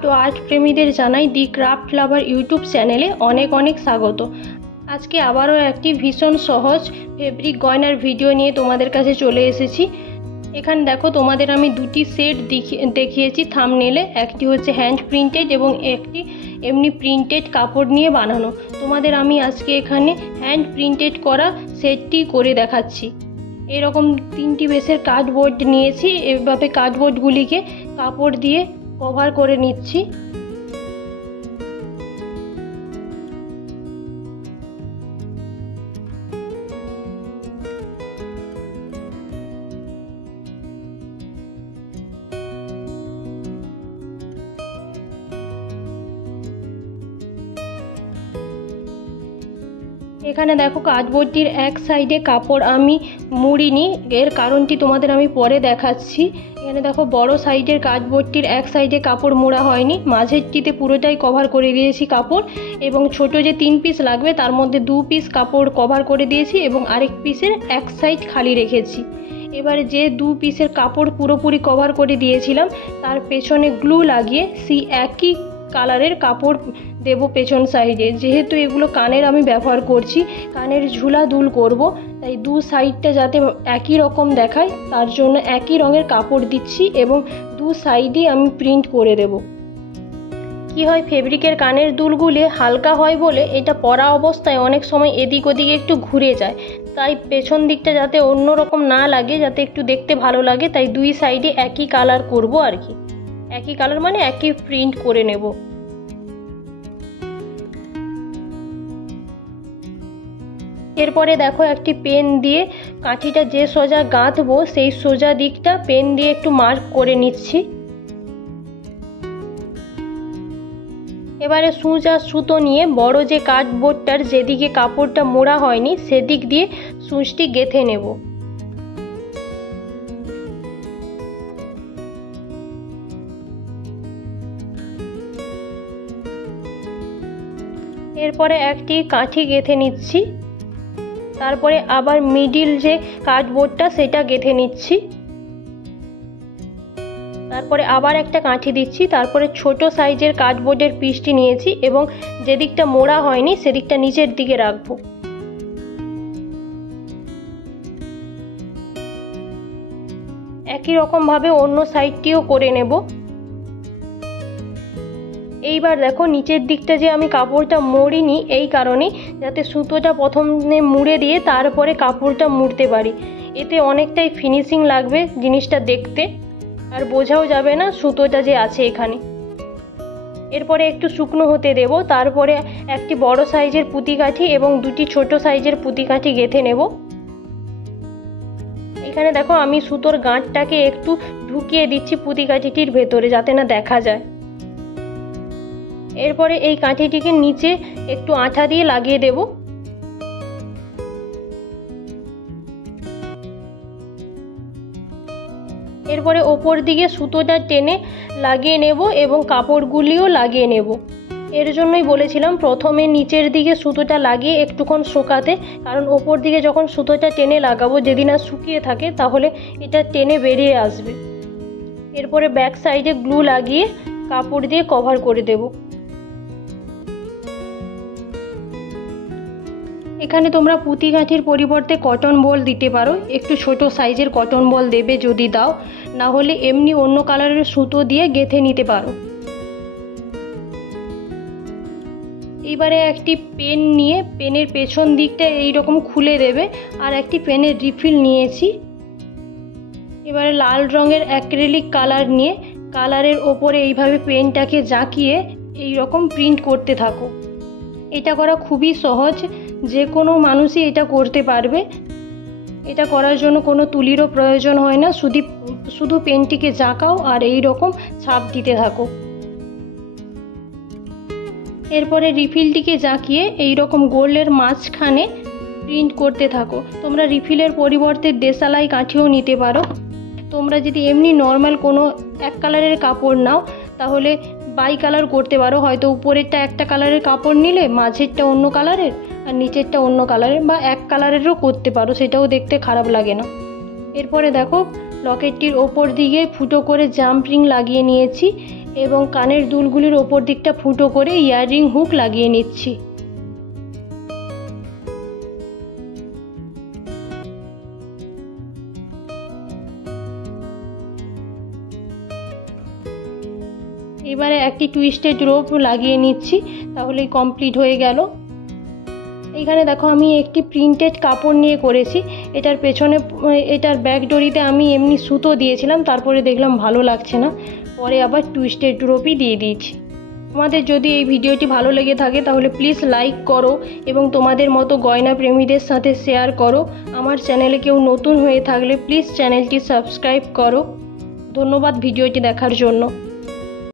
Craft ও art প্রেমীদের জানাই দি craft লাভার YouTube চ্যানেলে অনেক অনেক স্বাগত। আজকে আবারও একটি ভীষণ সহজ ফেব্রিক গয়নার ভিডিও নিয়ে তোমাদের কাছে চলে এসেছি। এখানে দেখো তোমাদের আমি দুটি সেট দেখিয়েছি থাম্বনেলে, একটি হচ্ছে হ্যান্ড প্রিন্টেড এবং একটি এমনি প্রিন্টেড কাপড় নিয়ে বানানো। তোমাদের আমি আজকে এখানে হ্যান্ড প্রিন্টেড করা সেটটি করে দেখাচ্ছি। এরকম 3টি বেসের কার্ডবোর্ড নিয়েছি, এভাবে কার্ডবোর্ডগুলিকে কাপড় দিয়ে কভার করে নিচ্ছি। এখানে দেখো কার্ডবোর্ডটির এক সাইডে কাপড় আমি মুড়িনি, এর কারণটি তোমাদের আমি পরে দেখাচ্ছি। এখানে দেখো বড় সাইডের কার্ডবোর্ডটির এক সাইডে কাপড় মোড়া হয়নি, মাঝেরটিতে পুরোটাই কভার করে দিয়েছি কাপড়, এবং ছোট যে 3 পিস লাগবে তার মধ্যে 2 পিস কাপড় কভার করে দিয়েছি এবং আরেক পিসের এক সাইড খালি রেখেছি। এবারে যে 2 পিসের কাপড় পুরোপুরি কভার করে দিয়েছিলাম তার পেছনে গ্লু লাগিয়ে সেই একই কালারের কাপড় দেব পেছন সাইডে। যেহেতু এগুলো কানের আমি ব্যবহার করছি, কানের ঝুলা দুল করব, তাই 2 সাইডটা যাতে একই রকম দেখায় তার জন্য একই রঙের কাপড় দিচ্ছি এবং 2 সাইডেই আমি প্রিন্ট করে দেব। কি হয়, ফেব্রিকের কানের দুলগুলি হালকা হয় বলে এটা পরা অবস্থায় অনেক সময় এদিক ওদিকে একটু ঘুরে যায়, তাই পেছন দিকটা যাতে অন্য রকম না লাগে, যাতে একটু দেখতে ভালো লাগে, তাই 2 সাইডে একই কালার করব আর কি। একই কালার মানে একই প্রিন্ট করে নেব। এরপরে দেখো একটি পেন দিয়ে কাঠিটা যে সোজা গাঁথবো সেই সোজা দিকটা পেন দিয়ে একটু মার্ক করে নিচ্ছি। এবারে সূচ আর সুতো নিয়ে বড় যে কার্ডবোর্ডটার যেদিকে কাপড়টা মোড়া হয়নি সেদিক দিয়ে সূচটি গেঁথে নেব। এরপরে একটি কাঠি গেঁথে নিচ্ছি, তারপরে আবার মিডিল যে কার্ডবোর্ডটা সেটা গেঁথে নিচ্ছি, তারপরে আবার একটা কাঠি দিচ্ছি, তারপরে ছোট সাইজের কার্ডবোর্ডের পিসটি নিয়েছি এবং যেদিকটা মোড়া হয়নি সেদিকটা নিচের দিকে রাখবো। একই রকমভাবে অন্য সাইডটিও করে নেব। এইবার দেখো নিচের দিকটা যে আমি কাপড়টা মুড়িনি এই কারণে, যাতে সুতোটা প্রথমে মুড়ে দিয়ে তারপরে কাপড়টা মুড়তে পারি, এতে অনেকটাই ফিনিশিং লাগবে জিনিসটা দেখতে, আর বোঝাও যাবে না সুতোটা যে আছে এখানে। এরপরে একটু শুকনো হতে দেব, তারপরে একটি বড় সাইজের পুঁতি কাঠি এবং 2টি ছোট সাইজের পুঁতি কাঠি গেঁথে নেব। এখানে দেখো আমি সুতোর গাঁটটাকে একটু ঢুকিয়ে দিচ্ছি পুঁতি কাঠিটির ভেতরে যাতে না দেখা যায়। এরপরে এই কাঠিটিকে নিচে একটু আঠা দিয়ে লাগিয়ে দেব। এরপরে ওপর দিকে সুতোটা টেনে লাগিয়ে নেব এবং কাপড়গুলিও লাগিয়ে নেব। এর জন্যই বলেছিলাম প্রথমে নিচের দিকে সুতোটা লাগিয়ে একটুক্ষণ শুকাতে, কারণ ওপর দিকে যখন সুতোটা টেনে লাগাবো যদি না শুকিয়ে থাকে তাহলে এটা টেনে বেরিয়ে আসবে। এরপরে ব্যাক সাইডে গ্লু লাগিয়ে কাপড় দিয়ে কভার করে দেব। এখানে তোমরা পুঁতি কাঠির পরিবর্তে কটন বল দিতে পারো, একটু ছোট সাইজের কটন বল দেবে যদি দাও, না হলে এমনি অন্য কালারের সুতো দিয়ে গেঁথে নিতে পারো। এইবারে একটি পেন নিয়ে পেনের পেছন দিকটা এইরকম খুলে দেবে, আর একটি পেনের রিফিল নিয়েছি। এবারে লাল রঙের অ্যাক্রিলিক কালার নিয়ে কালারের ওপরে এইভাবে পেনটাকে জাঁকিয়ে এইরকম প্রিন্ট করতে থাকো। এটা করা খুবই সহজ, যে কোনো মানুষই এটা করতে পারবে। এটা করার জন্য কোনো তুলিরও প্রয়োজন হয় না, শুধু পেনটিকে জাঁকাও আর এই রকম ছাপ দিতে থাকো। এরপরে রিফিলটিকে জাঁকিয়ে এই রকম গোলের মাঝখানে প্রিন্ট করতে থাকো। তোমরা রিফিলের পরিবর্তে দেশালাই কাঠিও নিতে পারো। তোমরা যদি এমনি নর্মাল কোনো এক কালারের কাপড় নাও তাহলে বাই কালার করতে পারো, হয়তো উপরেরটা একটা কালারের কাপড় নিলে মাঝেরটা অন্য কালারের আর নিচেরটা অন্য কালারের, বা এক কালারেরও করতে পারো, সেটাও দেখতে খারাপ লাগে না। এরপরে দেখো লকেটটির ওপর দিকে ফুটো করে জাম্প রিং লাগিয়ে নিয়েছি। এবং কানের দুলগুলির ওপর দিকটা ফুটো করে ইয়াররিং হুক লাগিয়ে নিচ্ছি। এবারে একটি টুইস্টেড রোপ লাগিয়ে নিচ্ছি, তাহলেই কমপ্লিট হয়ে গেল। এখানে দেখো আমি একটি প্রিন্টেড কাপড় নিয়ে করেছি। এটার পেছনে এটার ব্যাক ডরিতে আমি এমনি সুতো দিয়েছিলাম, তারপরে দেখলাম ভালো লাগছে না, পরে আবার টুইস্টেড রোপই দিয়ে দিয়েছি। তোমাদের যদি এই ভিডিওটি ভালো লেগে থাকে তাহলে প্লিজ লাইক করো এবং তোমাদের মতো গয়না প্রেমীদের সাথে শেয়ার করো। আমার চ্যানেলে কেউ নতুন হয়ে থাকলে প্লিজ চ্যানেলটি সাবস্ক্রাইব করো। ধন্যবাদ ভিডিওটি দেখার জন্য।